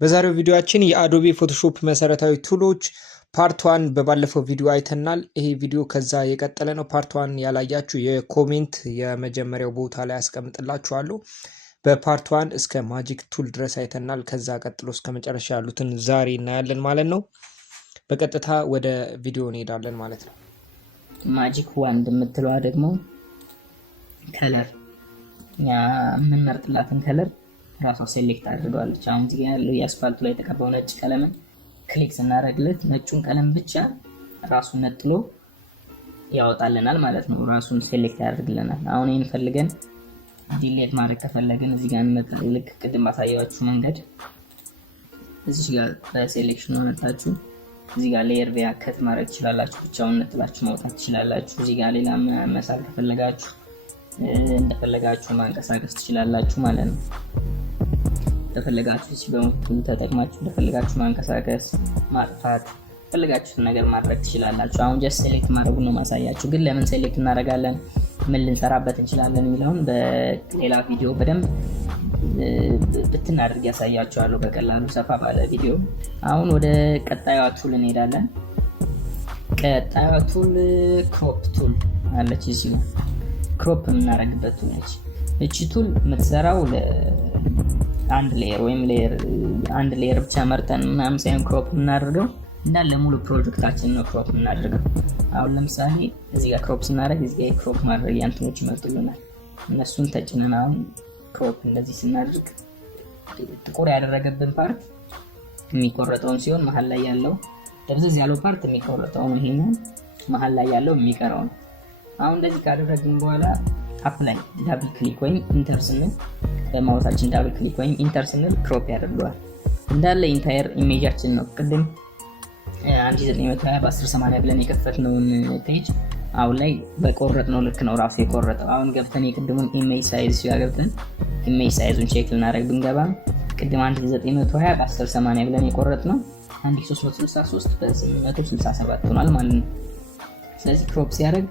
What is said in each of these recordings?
በዛሬው ቪዲዮአችን የአዶቤ ፎቶሾፕ መሰረታዊ ቱሎች ፓርት 1 በባለፈው ቪዲዮ አይተናል። ይሄ ቪዲዮ ከዛ የቀጠለ ነው። ፓርት 1 ያላያችሁ የኮሜንት የመጀመሪያው ቦታ ላይ አስቀምጥላችኋለሁ። በፓርት 1 እስከ ማጂክ ቱል ድረስ አይተናል። ከዛ ቀጥሎ እስከ መጨረሻ ያሉትን ዛሬ እናያለን ማለት ነው። በቀጥታ ወደ ቪዲዮ እንሄዳለን ማለት ነው። ማጂክ ዋንድ የምትለዋ ደግሞ ከለር የምንመርጥላትን ከለር ራሷ ሴሌክት አድርገዋለች። አሁን እዚህ ያለው የአስፋልቱ ላይ የተቀባው ነጭ ቀለምን ክሊክ ስናደርግለት ነጩን ቀለም ብቻ ራሱን ነጥሎ ያወጣልናል ማለት ነው። ራሱን ሴሌክት ያደርግልናል። አሁን ይሄን ፈልገን ዲሌት ማድረግ ከፈለግን እዚህ ጋር ልክ ቅድም ባሳየኋችሁ መንገድ እዚህ ጋር በሴሌክሽኑ መጣችሁ እዚህ ጋር ሌየር ቪያ ከት ማድረግ ትችላላችሁ። ብቻውን ነጥላችሁ ማውጣት ትችላላችሁ። እዚህ ጋር ሌላ መሳል ከፈለጋችሁ እንደፈለጋችሁ ማንቀሳቀስ ትችላላችሁ ማለት ነው። እንደፈለጋችሁ በሙሉ ተጠቅማችሁ እንደፈለጋችሁ ማንቀሳቀስ፣ ማጥፋት፣ ፈለጋችሁትን ነገር ማድረግ ትችላላችሁ። አሁን ጀስት ሴሌክት ማድረግ ነው ማሳያችሁ። ግን ለምን ሴሌክት እናደርጋለን፣ ምን ልንሰራበት እንችላለን የሚለውን በሌላ ቪዲዮ በደንብ ብትናደርግ ያሳያችኋለሁ በቀላሉ ሰፋ ባለ ቪዲዮ። አሁን ወደ ቀጣዩ ቱል እንሄዳለን። ቀጣዩ ቱል ክሮፕ ቱል አለች። እዚህ ነው ክሮፕ የምናደርግበት ቱል ነች። እቺ ቱል የምትሰራው አንድ ሌየር ወይም አንድ ሌየር ብቻ መርጠን ምናምን ሳይሆን ክሮፕ የምናደርገው እንዳለ ሙሉ ፕሮጀክታችን ነው ክሮፕ የምናደርገው። አሁን ለምሳሌ እዚህ ጋር ክሮፕ ስናደርግ እዚህ ጋር ክሮፕ ማድረግ ያንተኖች ይመጡልናል። እነሱን ተጭነን አሁን ክሮፕ እንደዚህ ስናደርግ ጥቁር ያደረገብን ፓርት የሚቆረጠውን ሲሆን መሀል ላይ ያለው ደብዘዝ ያለው ፓርት የሚቆረጠው ነው። ይሄኛው መሀል ላይ ያለው የሚቀረው ነው። አሁን እንደዚህ ካደረግን በኋላ አፕላይ ዳብል ክሊክ ወይም ኢንተር ስንል በማውሳችን ዳብል ክሊክ ወይም ኢንተር ስንል ክሮፕ ያደርገዋል። እንዳለ ኢንታየር ኢሜጃችን ነው። ቅድም 1920 በ1080 ብለን የከፈትነውን ፔጅ አሁን ላይ በቆረጥነው ልክ ነው ራሱ የቆረጠው። አሁን ገብተን የቅድሙን ኢሜጅ ሳይዝ ሲያገብተን ኢሜጅ ሳይዙን ቼክ ልናደርግ ብንገባ ቅድም 1920 በ1080 ብለን የቆረጥነው 1363 በ867 ሆኗል ማለት ነው። ስለዚህ ክሮፕ ሲያደርግ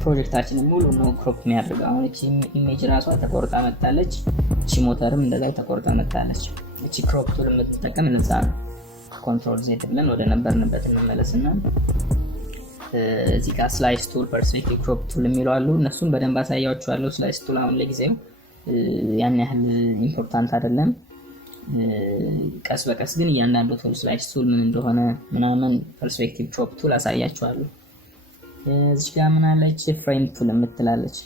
ፕሮጀክታችንን ሙሉ ነው ክሮፕ የሚያደርገው። አሁን እቺ ኢሜጅ ራሷ ተቆርጣ መጣለች። እቺ ሞተርም እንደዛው ተቆርጣ መጣለች። እቺ ክሮፕ ቱል የምትጠቀም ለዛ ነው። ኮንትሮል ዜድ ብለን ወደ ነበርንበት እንመለስና እዚህ ጋር ስላይስ ቱል፣ ፐርስፔክቲቭ ክሮፕ ቱል የሚሉ አሉ። እነሱን በደንብ አሳያችኋለሁ። ስላይስ ቱል አሁን ለጊዜው ያን ያህል ኢምፖርታንት አይደለም። ቀስ በቀስ ግን እያንዳንዱ ቱል ስላይስ ቱል ምን እንደሆነ ምናምን ፐርስፔክቲቭ ክሮፕ ቱል አሳያችኋለሁ። እዚህ ጋር ምን አለች ፍሬም ቱል የምትላለች።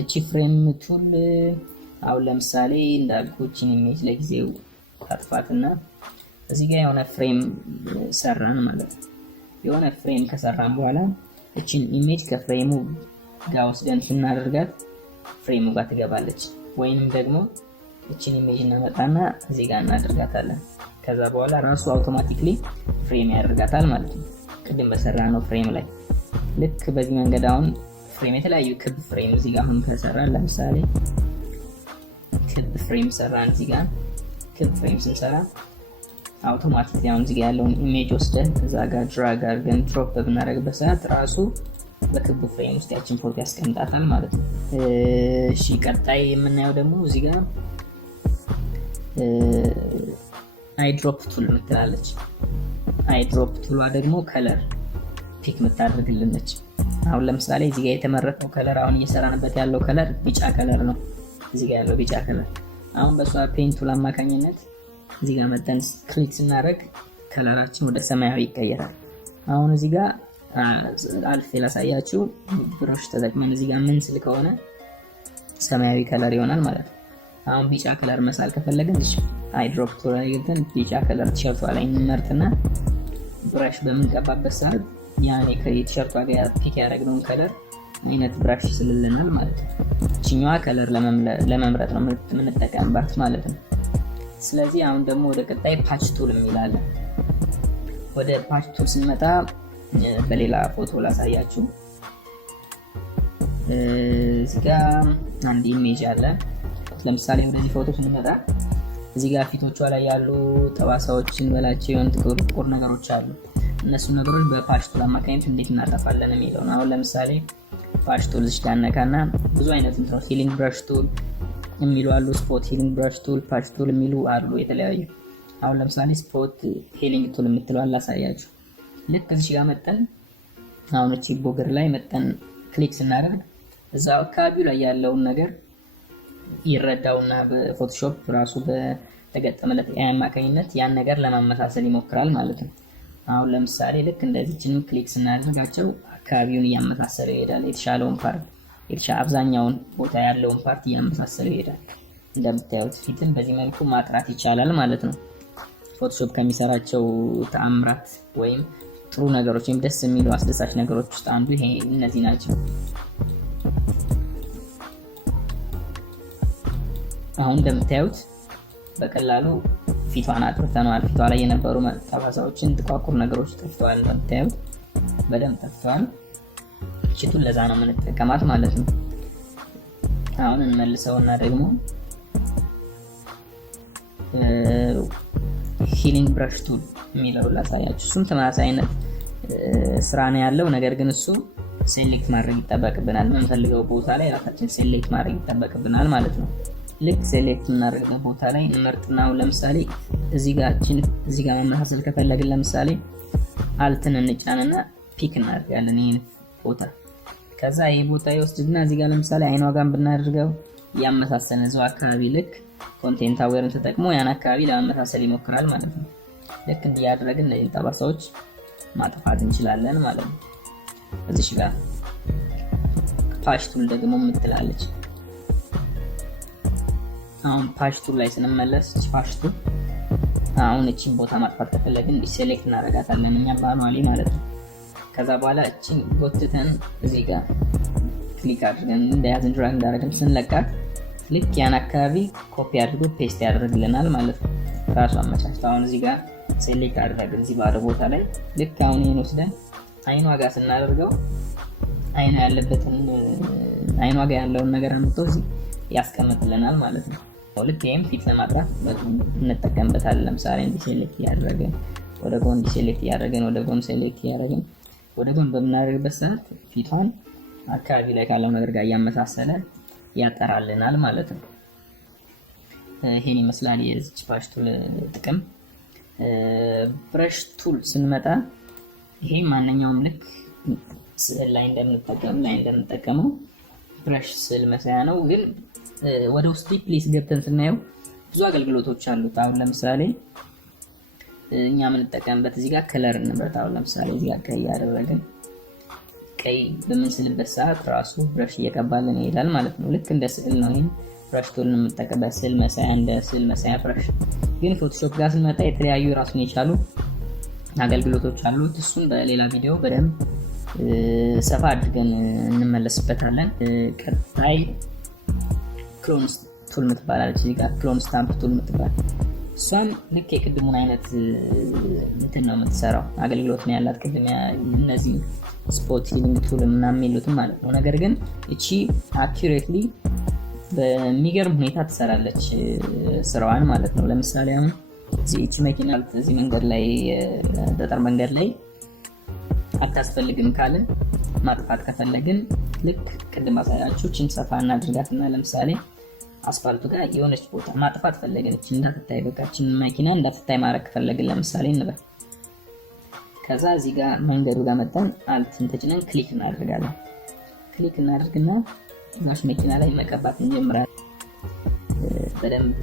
እቺ ፍሬም ቱል አሁን ለምሳሌ እንዳልኩችን ኢሜጅ ለጊዜው አጥፋትና እዚህ ጋር የሆነ ፍሬም ሰራን ማለት ነው። የሆነ ፍሬም ከሰራን በኋላ እቺን ኢሜጅ ከፍሬሙ ጋር ወስደን ስናደርጋት ፍሬሙ ጋር ትገባለች። ወይንም ደግሞ እቺን ኢሜጅ እናመጣና እዚህ ጋር እናደርጋታለን። ከዛ በኋላ ራሱ አውቶማቲክሊ ፍሬም ያደርጋታል ማለት ነው። ቅድም በሰራነው ፍሬም ላይ ልክ በዚህ መንገድ አሁን ፍሬም የተለያዩ ክብ ፍሬም እዚህ ጋር አሁን ከሰራን ለምሳሌ ክብ ፍሬም ሰራን። እዚህ ጋር ክብ ፍሬም ስንሰራ አውቶማቲክሊ አሁን እዚህ ጋር ያለውን ኢሜጅ ወስደን እዛ ጋር ድራግ አድርገን ድሮፕ በምናደርግበት ሰዓት ራሱ በክብ ፍሬም ውስጥ ያችን ፎቶ ያስቀምጣታል ማለት ነው። እሺ ቀጣይ የምናየው ደግሞ እዚህ ጋር አይ ድሮፕ ቱል ምትላለች። አይ ድሮፕ ቱሏ ደግሞ ከለር ፒክ የምታደርግልን ነች። አሁን ለምሳሌ እዚህ ጋር የተመረጠው ከለር አሁን እየሰራንበት ያለው ከለር ቢጫ ከለር ነው። እዚህ ጋር ያለው ቢጫ ከለር አሁን በሷ ፔን ቱል አማካኝነት እዚህ ጋር መጠን ክሊክ ስናደርግ ከለራችን ወደ ሰማያዊ ይቀየራል። አሁን እዚህ ጋር አልፌ ላሳያችሁ። ብሩሽ ተጠቅመን እዚህ ጋር ምን ስል ከሆነ ሰማያዊ ከለር ይሆናል ማለት ነው። አሁን ቢጫ ከለር መሳል ከፈለግን አይ ድሮፕ ቱል ላይ ገብተን ቢጫ ከለር ቲሸርቷ ላይ እንመርጥና ብራሽ በምንቀባበት ሰዓት ያኔ ከቲሸርቷ ጋር ፒክ ያደረግነውን ከለር አይነት ብራሽ ይስልልናል ማለት ነው። እቺኛዋ ከለር ለመምረጥ ነው የምንጠቀምባት ማለት ነው። ስለዚህ አሁን ደግሞ ወደ ቀጣይ ፓች ቱል እንላለን። ወደ ፓች ቱል ስንመጣ በሌላ ፎቶ ላሳያችሁ። እዚህ ጋር አንድ ኢሜጅ አለ። ለምሳሌ ወደዚህ ፎቶ ስንመጣ እዚህ ጋር ፊቶቿ ላይ ያሉ ጠባሳዎችን በላቸው የሆኑ ጥቁር ነገሮች አሉ። እነሱ ነገሮች በፓች ቱል አማካኝነት እንዴት እናጠፋለን የሚለው ነው። አሁን ለምሳሌ ፓች ቱል እዚህ ጋር ነካና ብዙ አይነት ነው። ፊሊንግ ብራሽ ቱል፣ የሚሉ አሉ። ስፖት ሂሊንግ ብረሽ ቱል፣ ፓች ቱል የሚሉ አሉ የተለያዩ። አሁን ለምሳሌ ስፖት ሂሊንግ ቱል የምትለው አላሳያችሁ። ልክ እዚህ ጋር መጠን አሁን እቺ ቦገር ላይ መጠን ክሊክ ስናደርግ እዛው አካባቢው ላይ ያለውን ነገር ይረዳውና በፎቶሾፕ ራሱ በተገጠመለት አማካኝነት ያን ነገር ለማመሳሰል ይሞክራል ማለት ነው። አሁን ለምሳሌ ልክ እንደዚህችን ክሊክ ስናደርጋቸው አካባቢውን እያመሳሰለ ይሄዳል። የተሻለውን ፓርት አብዛኛውን ቦታ ያለውን ፓርት እያመሳሰለ ይሄዳል። እንደምታዩት ፊትን በዚህ መልኩ ማጥራት ይቻላል ማለት ነው። ፎቶሾፕ ከሚሰራቸው ተአምራት ወይም ጥሩ ነገሮች ወይም ደስ የሚሉ አስደሳች ነገሮች ውስጥ አንዱ ይሄ እነዚህ ናቸው። አሁን እንደምታዩት በቀላሉ ፊቷን አጥርተናል። ፊቷ ላይ የነበሩ ጠባሳዎችን፣ ጥቋቁር ነገሮች ጠፍተዋል። እንደምታዩት በደንብ ጠፍተዋል። እቺቱን ለዛ ነው የምንጠቀማት ማለት ነው። አሁን እንመልሰውና ደግሞ ሂሊንግ ብረሽ ቱል የሚለው ላሳያችሁ። እሱም ተመሳሳይ አይነት ስራ ነው ያለው። ነገር ግን እሱ ሴሌክት ማድረግ ይጠበቅብናል። የምንፈልገው ቦታ ላይ ራሳችን ሴሌክት ማድረግ ይጠበቅብናል ማለት ነው። ልክ ሴሌክት እናደርገው ቦታ ላይ እንመርጥና ለምሳሌ እዚህ ጋር መመሳሰል ከፈለግን ለምሳሌ አልትን እንጫንና ፒክ እናደርጋለን ይሄን ቦታ። ከዛ ይሄ ቦታ ይወስድና እዚህ ጋር ለምሳሌ አይኗ ጋር ብናደርገው ያመሳሰለን እዛው አካባቢ ልክ ኮንቴንት አዌርን ተጠቅሞ ያን አካባቢ ለማመሳሰል ይሞክራል ማለት ነው። ልክ እንዲህ ያደረግን እነዚህን ጠባሳዎች ማጥፋት እንችላለን ማለት ነው። እዚህ ጋር ፓች ቱል ደግሞ የምትላለች። አሁን ፓች ቱል ላይ ስንመለስ ፓች ቱል አሁን እቺን ቦታ ማጥፋት ከፈለግን ሴሌክት እናደርጋታለን እኛ ማኑዋሊ ማለት ነው። ከዛ በኋላ እቺን ጎትተን እዚህ ጋር ክሊክ አድርገን እንደያዝን ድራግ እንዳደረግን ስንለቃት ልክ ያን አካባቢ ኮፒ አድርጎ ፔስት ያደርግልናል ማለት ነው። ራሱ አመቻችቶ አሁን እዚህ ጋር ሴሌክት አድርገን እዚህ ባለ ቦታ ላይ ልክ አሁን ይሄን ወስደን አይኗ ጋር ስናደርገው አይኗ ያለበትን አይኗ ጋር ያለውን ነገር አምጥቶ እዚህ ያስቀምጥልናል ማለት ነው። ልክ ይሄም ፊት ለማጥራት እንጠቀምበታለን። ለምሳሌ እንዲህ ሴሌክት ያደረገን ወደ ጎን፣ እንዲህ ሴሌክት ያደረገን ወደ ጎን፣ ሴሌክት ያደረገን ወደ ጎን በምናደርግበት ሰዓት ፊቷን አካባቢ ላይ ካለው ነገር ጋር እያመሳሰለ ያጠራልናል ማለት ነው። ይሄን ይመስላል የዚች ፓች ቱል ጥቅም። ብረሽ ቱል ስንመጣ ይሄ ማንኛውም ልክ ስዕል ላይ እንደምንጠቀመው ብረሽ ስዕል መሳያ ነው። ግን ወደ ውስጥ ዲፕሊ ገብተን ስናየው ብዙ አገልግሎቶች አሉት። አሁን ለምሳሌ እኛ የምንጠቀምበት እዚህ ጋር ከለር እንበርት። አሁን ለምሳሌ እዚህ ጋር ቀይ ያደረግን ቀይ በምንስልበት ሰዓት ራሱ ብረሽ እየቀባልን ይሄዳል ማለት ነው። ልክ እንደ ስዕል ነው። ይሄን ብረሽ ቱልን የምንጠቀምበት ስዕል መሳያ እንደ ስዕል መሳያ ብረሽ። ግን ፎቶሾፕ ጋር ስንመጣ የተለያዩ ራሱን የቻሉ አገልግሎቶች አሉት። እሱን በሌላ ቪዲዮ በደንብ ሰፋ አድርገን እንመለስበታለን። ቀጣይ ክሎን ቱል ምትባላለች እዚህ ጋር ክሎን ስታምፕ ቱል ምትባል። እሷም ልክ የቅድሙን አይነት እንትን ነው የምትሰራው፣ አገልግሎት ነው ያላት። ቅድም እነዚህ ስፖት ሂሊንግ ቱል ምናምን የሚሉትም ማለት ነው። ነገር ግን እቺ አኪዩሬትሊ በሚገርም ሁኔታ ትሰራለች ስራዋን ማለት ነው። ለምሳሌ አሁን እቺ መኪና እዚህ መንገድ ላይ ጠጠር መንገድ ላይ አታስፈልግም ካለ ማጥፋት ከፈለግን ልክ ቅድም አሳያችሁ እቺን ሰፋ እናድርጋትና ለምሳሌ አስፋልቱ ጋር የሆነች ቦታ ማጥፋት ፈለግን፣ እቺ እንዳትታይ በቃችን መኪና እንዳትታይ ማድረግ ፈለግን ለምሳሌ እንበል። ከዛ እዚህ ጋር መንገዱ ጋር መጣን አልትን ተጭነን ክሊክ እናደርጋለን። ክሊክ እናደርግና እዛች መኪና ላይ መቀባት እንጀምራለን። በደንብ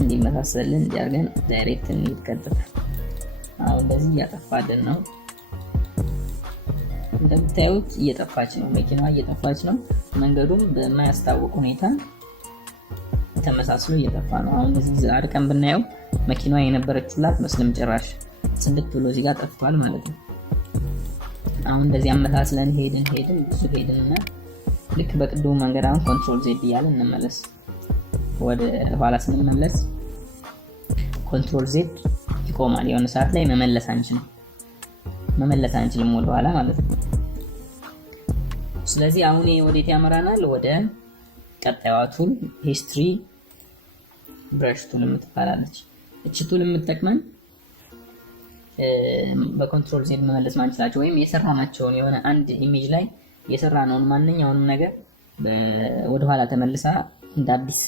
እንዲመሳሰልን እንዲያርገን ዳይሬክት እንይቀጥታ። አሁን እንደዚህ እያጠፋልን ነው። እንደምታዩት እየጠፋች ነው፣ መኪናዋ እየጠፋች ነው። መንገዱም በማያስታውቅ ሁኔታ ተመሳስሎ እየጠፋ ነው። አሁን እዚህ አርቀን ብናየው መኪናዋ የነበረችውላት መስለም ጭራሽ ጽድት ብሎ እዚህ ጋር ጠፍቷል ማለት ነው። አሁን እንደዚህ አመሳስለን ሄድን ብዙ ሄድንና ልክ በቅድሙ መንገድ አሁን ኮንትሮል ዜድ እያለን እንመለስ። ወደ ኋላ ስንመለስ ኮንትሮል ዜድ ይቆማል። የሆነ ሰዓት ላይ መመለስ አንችልም ወደ ኋላ ማለት ነው። ስለዚህ አሁን ወዴት ያመራናል? ወደ ቀጣዩዋ ቱል ሂስትሪ ብረሽ ቱል የምትባላለች። እቺ ቱል የምትጠቅመን በኮንትሮል ዜድ መመለስ ማንችላቸው ወይም የሰራናቸውን የሆነ አንድ ኢሜጅ ላይ የሰራነውን ማንኛውንም ነገር ወደ ኋላ ተመልሳ እንደ አዲስ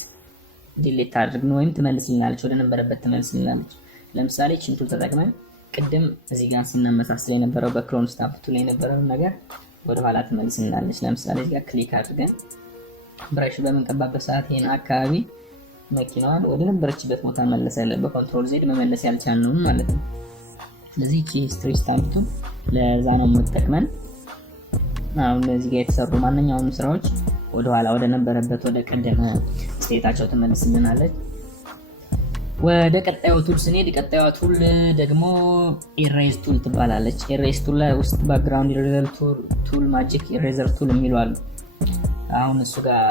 ዲሌት ታደርግን ወይም ትመልስልናለች፣ ወደ ነበረበት ትመልስልናለች። ለምሳሌ እቺን ቱል ተጠቅመን ቅድም እዚህ ጋር ስናመሳስል የነበረው በክሮን ስታምፕ ቱል የነበረው ነገር ወደ ኋላ ትመልስልናለች። ለምሳሌ እዚህ ጋር ክሊክ አድርገን ብራሽ በምንቀባበት ሰዓት ይሄን አካባቢ መኪናዋን ወደ ነበረችበት ቦታ መለሳለን። በኮንትሮል ዜድ መመለስ ያልቻልነው ማለት ነው። ስለዚህ እቺ ሂስትሪ ስታምፕ ቱል ለዛ ነው የምትጠቅመን። አሁን እዚህ ጋር የተሰሩ ማንኛውም ስራዎች ወደ ኋላ ወደ ነበረበት ወደ ቀደመ ስቴታቸው ትመልስልናለች። ወደ ቀጣዩ ቱል ስንሄድ ቀጣዩ ቱል ደግሞ ኢሬዝ ቱል ትባላለች። ኢሬዝ ቱል ላይ ውስጥ ባክግራውንድ ኢሬዘር ቱል፣ ማጂክ ኢሬዘር ቱል የሚሉ አሉ። አሁን እሱ ጋር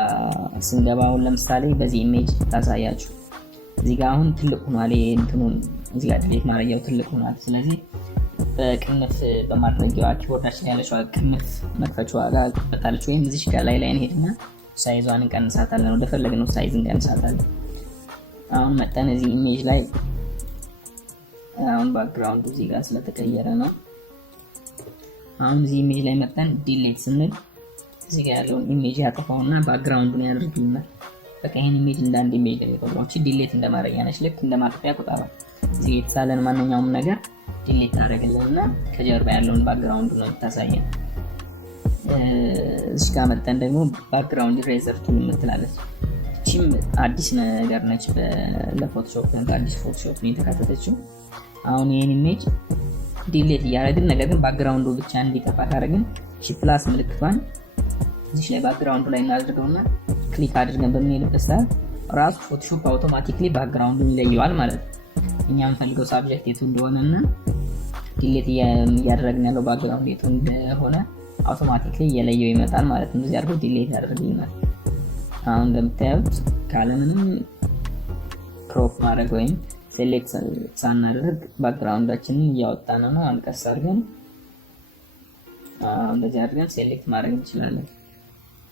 ስንገባ አሁን ለምሳሌ በዚህ ኢሜጅ ታሳያችሁ። እዚህ ጋር አሁን ትልቅ ሆኗል። እንትኑን እዚህ ጋር ዲሌት ማድረጊያው ትልቅ ሆኗል። ስለዚህ በቅንፍ በማድረጊያዋ ኪቦርዳችን ያለችው ቅንፍ መክፈቻዋ ጋር ትበጣለች። ወይም እዚህ ጋር ላይ እንሄድና ሳይዟን እንቀንሳታለን። ወደ ፈለግነው ሳይዝ እንቀንሳታለን። አሁን መጠን እዚህ ኢሜጅ ላይ አሁን ባክግራውንዱ እዚህ ጋር ስለተቀየረ ነው። አሁን እዚህ ኢሜጅ ላይ መጠን ዲሌት ስንል እዚህ ጋር ያለውን ኢሜጅ ያጠፋውና ባክግራውንዱን ያደርግልናል። በቃ ይሄን ኢሜጅ እንደ አንድ ኢሜጅ ነው የሚቆጥረው። እቺ ዲሌት እንደማድረጊያ ነች። ልክ እንደማጥፊያ ቁጠራ። እዚህ የተሳለን ማንኛውም ነገር ዲሌት ታደርግልንና ከጀርባ ያለውን ባክግራውንዱ ነው የምታሳየን። እዚህ ጋር መጠን ደግሞ ባክግራውንድ ኢሬዘር ቱል የምትላለች። እቺም አዲስ ነገር ነች ለፎቶሾፕ አዲስ ፎቶሾፕ ነው የተካተተችው። አሁን ይሄን ኢሜጅ ዲሌት እያደረግን ነገር ግን ባክግራውንዱ ብቻ እንዲጠፋ ካደረግን እቺ ፕላስ ምልክቷን እዚህ ላይ ባክግራውንዱ ላይ እናድርገውና ክሊክ አድርገን በምንሄድበት ሰዓት ራሱ ፎቶሾፕ አውቶማቲክሊ ባክግራውንዱን ይለየዋል ማለት ነው። እኛ የምንፈልገው ሳብጀክት የቱ እንደሆነና ዲሌት እያደረግን ያለው ባክግራውንድ የቱ እንደሆነ አውቶማቲክሊ እየለየው ይመጣል ማለት ነው። እዚህ አድርጎ ዲሌት ያደርግልናል። አሁን እንደምታዩት ካለምንም ክሮፕ ማድረግ ወይም ሴሌክት ሳናደርግ ባክግራውንዳችንን እያወጣን ነው። አንቀስ አድርገን እንደዚህ አድርገን ሴሌክት ማድረግ እንችላለን።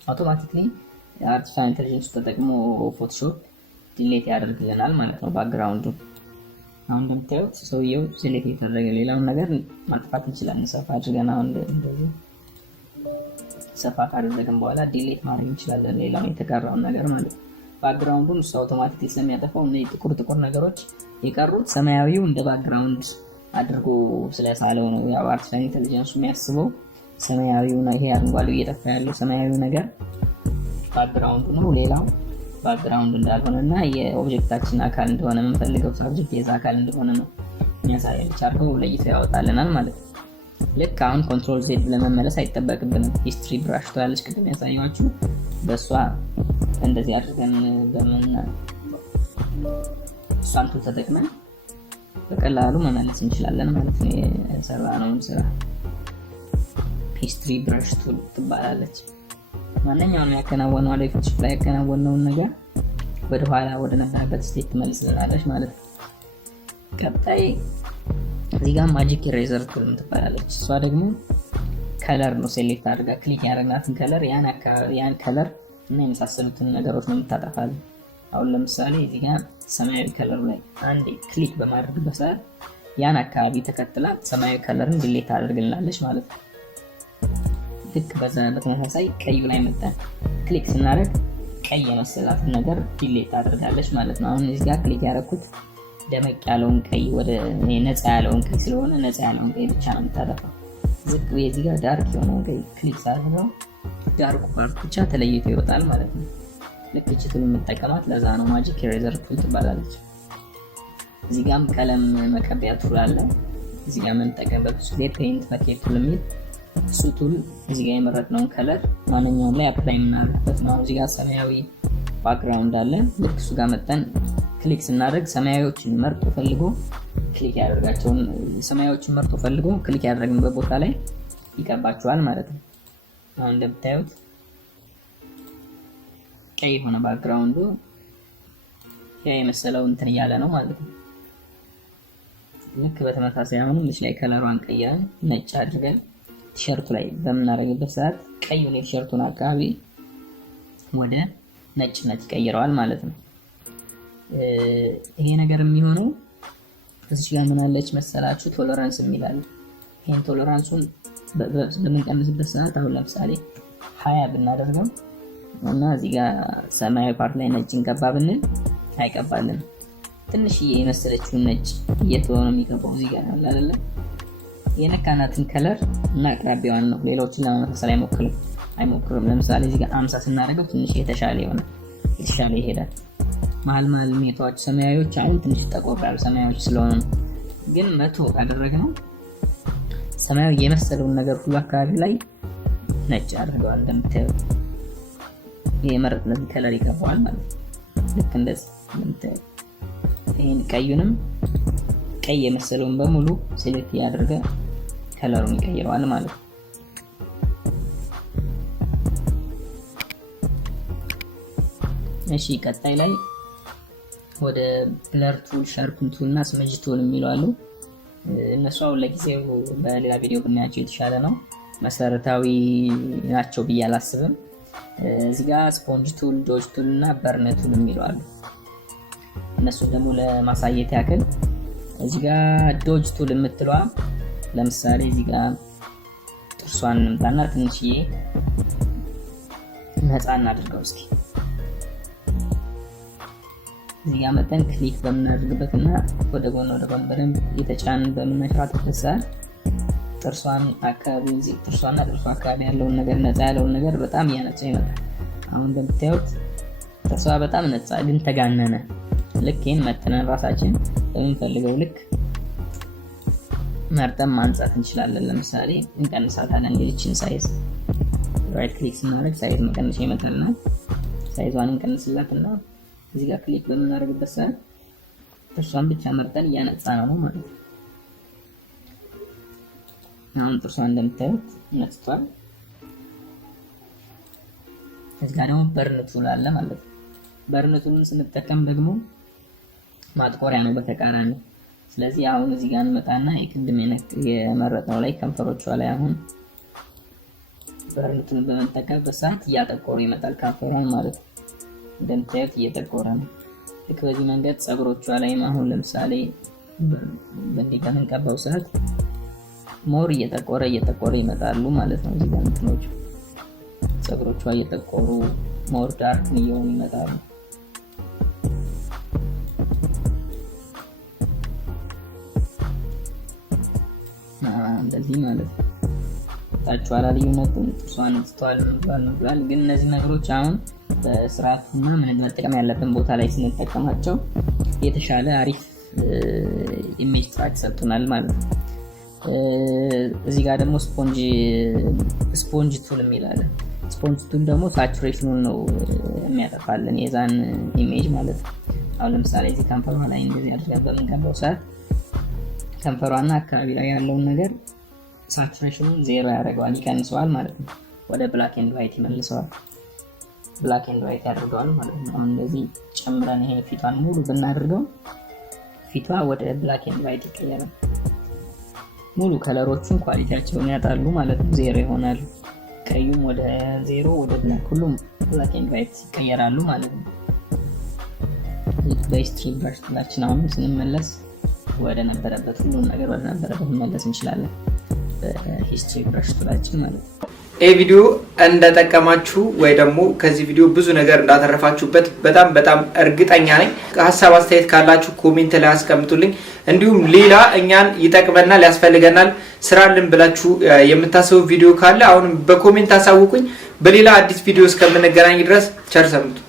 አውቶማቲክሊ አርቲፊሻል ኢንተለጀንስ ተጠቅሞ ፎቶሾፕ ዲሌት ያደርግልናል ማለት ነው ባክግራውንዱ። አሁን እንደምታዩት ሰውየው ሴሌክት የተደረገ ሌላውን ነገር ማጥፋት እንችላለን። ሰፋ አድርገን አሁን እንደዚህ ሰፋ ካደረግን በኋላ ዲሌት ማድረግ እንችላለን ሌላውን የተቀረውን ነገር ማለት ነው። ባክግራውንዱን እሱ አውቶማቲክሊ ስለሚያጠፋው እና ጥቁር ነገሮች የቀሩት ሰማያዊው እንደ ባክግራውንድ አድርጎ ስለሳለው ነው። ያው አርቲፊሻል ኢንተለጀንሱ የሚያስበው ሰማያዊው ነው። ይሄ አረንጓዴው እየጠፋ ያለው ሰማያዊው ነገር ባክግራውንዱ ነው። ሌላው ባክግራውንድ እንዳልሆነና የኦብጀክታችን አካል እንደሆነ የምንፈልገው ሳብጀክት የዛ አካል እንደሆነ ነው የሚያሳየው። ቻርኮ ለይቶ ያወጣልናል ማለት ነው። ልክ አሁን ኮንትሮል ዜድ ለመመለስ አይጠበቅብንም። ሂስትሪ ብራሽ ታያለች ቅድም ያሳየኋችሁ በሷ እንደዚህ አድርገን እሷን ቱል ተጠቅመን በቀላሉ መመለስ እንችላለን ማለት ነው። የሰራነውን ስራ ሂስትሪ ብራሽ ቱል ትባላለች። ማንኛውንም ያከናወነው ላይ ፎቶሾፕ ላይ ያከናወነውን ነገር ወደ ኋላ ወደ ነበረበት ስቴት ትመልስልናለች ማለት ነው። ቀጣይ እዚህ ጋር ማጂክ ኢሬዘር ቱል ትባላለች። እሷ ደግሞ ከለር ነው ሴሌክት አድርጋ ክሊክ ያደረግናትን ከለር ያን ከለር እና የመሳሰሉትን ነገሮች ነው የምታጠፋልን። አሁን ለምሳሌ እዚህ ጋር ሰማያዊ ከለሩ ላይ አንዴ ክሊክ በማድረግበት ሰዓት ያን አካባቢ ተከትላ ሰማያዊ ከለርን ዲሌት ታደርግልናለች ማለት ነው። ልክ በተመሳሳይ ቀዩ ላይ መጣን ክሊክ ስናደርግ ቀይ የመሰላትን ነገር ዲሌት ታደርጋለች ማለት ነው። አሁን እዚህ ጋር ክሊክ ያደረኩት ደመቅ ያለውን ቀይ ወደ ነፃ ያለውን ቀይ ስለሆነ ነፃ ያለውን ቀይ ብቻ ነው የምታጠፋው። ዝቅ እዚህ ጋር ዳርክ የሆነውን ቀይ ክሊክ ሳደርገው ዳርኩ ፓርት ብቻ ተለይቶ ይወጣል ማለት ነው። ልክ እቺ ቱል የምጠቀማት ለዛ ነው ማጂክ ኢሬዘር ቱል ትባላለች። እዚህ ጋርም ቀለም መቀቢያ ቱል አለ። እዚህ ጋር የምንጠቀምበት ስሌት ፔይንት መኬት ቱል የሚል እሱ ቱል እዚህ ጋር የመረጥነውን ከለር ማንኛውም ላይ አፕላይ የምናደርግበት ነው። እዚህ ጋር ሰማያዊ ባክግራውንድ አለ። ልክ እሱ ጋር መጠን ክሊክ ስናደርግ ሰማያዊዎችን መርጦ ፈልጎ ክሊክ ያደርጋቸውን ሰማያዊዎችን መርጦ ፈልጎ ክሊክ ያደረግንበት ቦታ ላይ ይቀባቸዋል ማለት ነው። አሁን እንደምታዩት ቀይ የሆነ ባክግራውንዱ ያ የመሰለው እንትን እያለ ነው ማለት ነው። ልክ በተመሳሳይ አሁን ልጅ ላይ ከለሯን ቀይረን ነጭ አድርገን ቲሸርቱ ላይ በምናደርግበት ሰዓት ቀዩን የቲሸርቱን አካባቢ ወደ ነጭነት ይቀይረዋል ማለት ነው። ይሄ ነገር የሚሆነው እዚህ ጋር ምን አለች መሰላችሁ ቶለራንስ የሚላል። ይሄን ቶለራንሱን በምንቀንስበት ሰዓት አሁን ለምሳሌ 20 ብናደርገው እና እዚህ ጋር ሰማያዊ ፓርት ላይ ነጭ እንቀባ ብንል አይቀባልን። ትንሽዬ የመሰለችውን ነጭ እየተወ ነው የሚቀባው። እዚህ ጋር አለ አይደለ? የነካናትን ከለር እና አቅራቢያዋን ነው። ሌሎችን ለማመሳሰል አይሞክርም። ለምሳሌ እዚህ ጋር 50 ስናደርገው ትንሽ የተሻለ ይሄዳል። መሀል ሜታዎች ሰማያዊዎች አሁን ትንሽ ጠቆር ያሉ ሰማያዊዎች ስለሆኑ ነው። ግን 100 ካደረግነው ሰማያዊ የመሰለውን ነገር ሁሉ አካባቢ ላይ ነጭ አድርገዋል። እንደምታዩት የመረጥነው ከለር ይገባዋል ማለት ነው። ልክ እንደዚህ እንደምታዩት ይሄን ቀዩንም ቀይ የመሰለውን በሙሉ ሴሌክት ያደርገ ከለሩን ይቀይረዋል ማለት ነው። እሺ ቀጣይ ላይ ወደ ብለር ቱል፣ ሻርፕን ቱል እና ስመጅ ቱል የሚሉ አሉ። እነሱ አሁን ለጊዜው በሌላ ቪዲዮ ብናያቸው የተሻለ ነው። መሰረታዊ ናቸው ብዬ አላስብም። እዚህ ጋር ስፖንጅ ቱል፣ ዶጅ ቱል እና በርን ቱል የሚሉ አሉ። እነሱ ደግሞ ለማሳየት ያክል እዚህ ጋር ዶጅ ቱል የምትለዋ ለምሳሌ እዚህ ጋር ጥርሷን እንምጣና ትንሽዬ ነፃ እናድርገው እስኪ። እዚህ ጋር መጠን ክሊክ በምናደርግበት እና ወደ ጎን በደንብ የተጫንን በምንመሽራትበት ሰዓት ጥርሷና ጥርሷ አካባቢ ያለውን ነገር ነፃ ያለውን ነገር በጣም እያነጻ ይመጣል። አሁን እንደምታዩት ጥርሷ በጣም ነፃ ግን ተጋነነ። ልክ ይሄን መጥነን ራሳችን በምንፈልገው ልክ መርጠን ማንጻት እንችላለን። ለምሳሌ እንቀንሳታለን። ሌሎችን ሳይዝ ራይት ክሊክ ስናደርግ ሳይዝ መቀነሻ ይመጣልናል። ሳይዟን እንቀንስላትና እዚህ ጋር ክሊክ በምናደርግበት ሰዓት ጥርሷን ብቻ መርጠን እያነጻ ነው ማለት ነው። አሁን ጥርሷን እንደምታዩት ነጽቷል። እዚህ ጋር ደግሞ በርን ቱል አለ ማለት ነው። በርን ቱልን ስንጠቀም ደግሞ ማጥቆሪያ ነው በተቃራኒ። ስለዚህ አሁን እዚህ ጋር እንመጣና የቅድም የመረጥነው ላይ ከንፈሮቿ ላይ አሁን በርን ቱልን በመጠቀምበት ሰዓት እያጠቆረ ይመጣል ከንፈሯን ማለት ነው። እንደምታዩት እየጠቆረ ነው። ልክ በዚህ መንገድ ፀጉሮቿ ላይም አሁን ለምሳሌ በእንዲህ በምንቀባው ሰዓት ሞር እየጠቆረ ይመጣሉ ማለት ነው። እዚህ ጋር እንትኖቹ ፀጉሮቿ እየጠቆሩ ሞር ዳርክ እየሆኑ ይመጣሉ። እንደዚህ ማለት ነው። ታችኋላ ልዩነቱን ጥርሷን እንስተዋል ብሏል። ግን እነዚህ ነገሮች አሁን በስርዓቱና መጠቀም ያለብን ቦታ ላይ ስንጠቀማቸው የተሻለ አሪፍ ኢሜጅ ትራክ ሰጥቶናል ማለት ነው። እዚህ ጋር ደግሞ ስፖንጅ ቱል የሚላለ ስፖንጅ ቱል ደግሞ ሳቹሬሽኑን ነው የሚያጠፋልን የዛን ኢሜጅ ማለት ነው። አሁን ለምሳሌ እዚህ ከንፈሯ ላይ እንደዚህ አድርገን በምንቀባው ሰዓት ከንፈሯና አካባቢ ላይ ያለውን ነገር ሳቹሬሽኑን ዜሮ ያደርገዋል፣ ይቀንሰዋል ማለት ነው። ወደ ብላክ ኤንድ ዋይት ይመልሰዋል፣ ብላክ ኤንድ ዋይት ያደርገዋል ማለት ነው። አሁን እንደዚህ ጨምረን ይሄ ፊቷን ሙሉ ብናደርገው ፊቷ ወደ ብላክ ኤንድ ዋይት ይቀየራል። ሙሉ ከለሮቹን ኳሊቲያቸውን ያጣሉ ማለት ነው፣ ዜሮ ይሆናሉ። ቀዩም ወደ ዜሮ፣ ወደ ብላክ፣ ሁሉም ብላክ ኤንድ ዋይት ይቀየራሉ ማለት ነው። በሂስትሪ ብራሽ ቱላችን አሁን ስንመለስ ወደ ነበረበት ሁሉም ነገር ወደ ነበረበት መመለስ እንችላለን በሂስትሪ ብራሽ ቱላችን ማለት ነው። ይህ ቪዲዮ እንደጠቀማችሁ ወይ ደግሞ ከዚህ ቪዲዮ ብዙ ነገር እንዳተረፋችሁበት በጣም እርግጠኛ ነኝ። ሀሳብ አስተያየት ካላችሁ ኮሜንት ላይ አስቀምጡልኝ። እንዲሁም ሌላ እኛን ይጠቅመናል ያስፈልገናል ስራልን ብላችሁ የምታስቡ ቪዲዮ ካለ አሁን በኮሜንት አሳውቁኝ። በሌላ አዲስ ቪዲዮ እስከምንገናኝ ድረስ ቸር ሰንብቱ።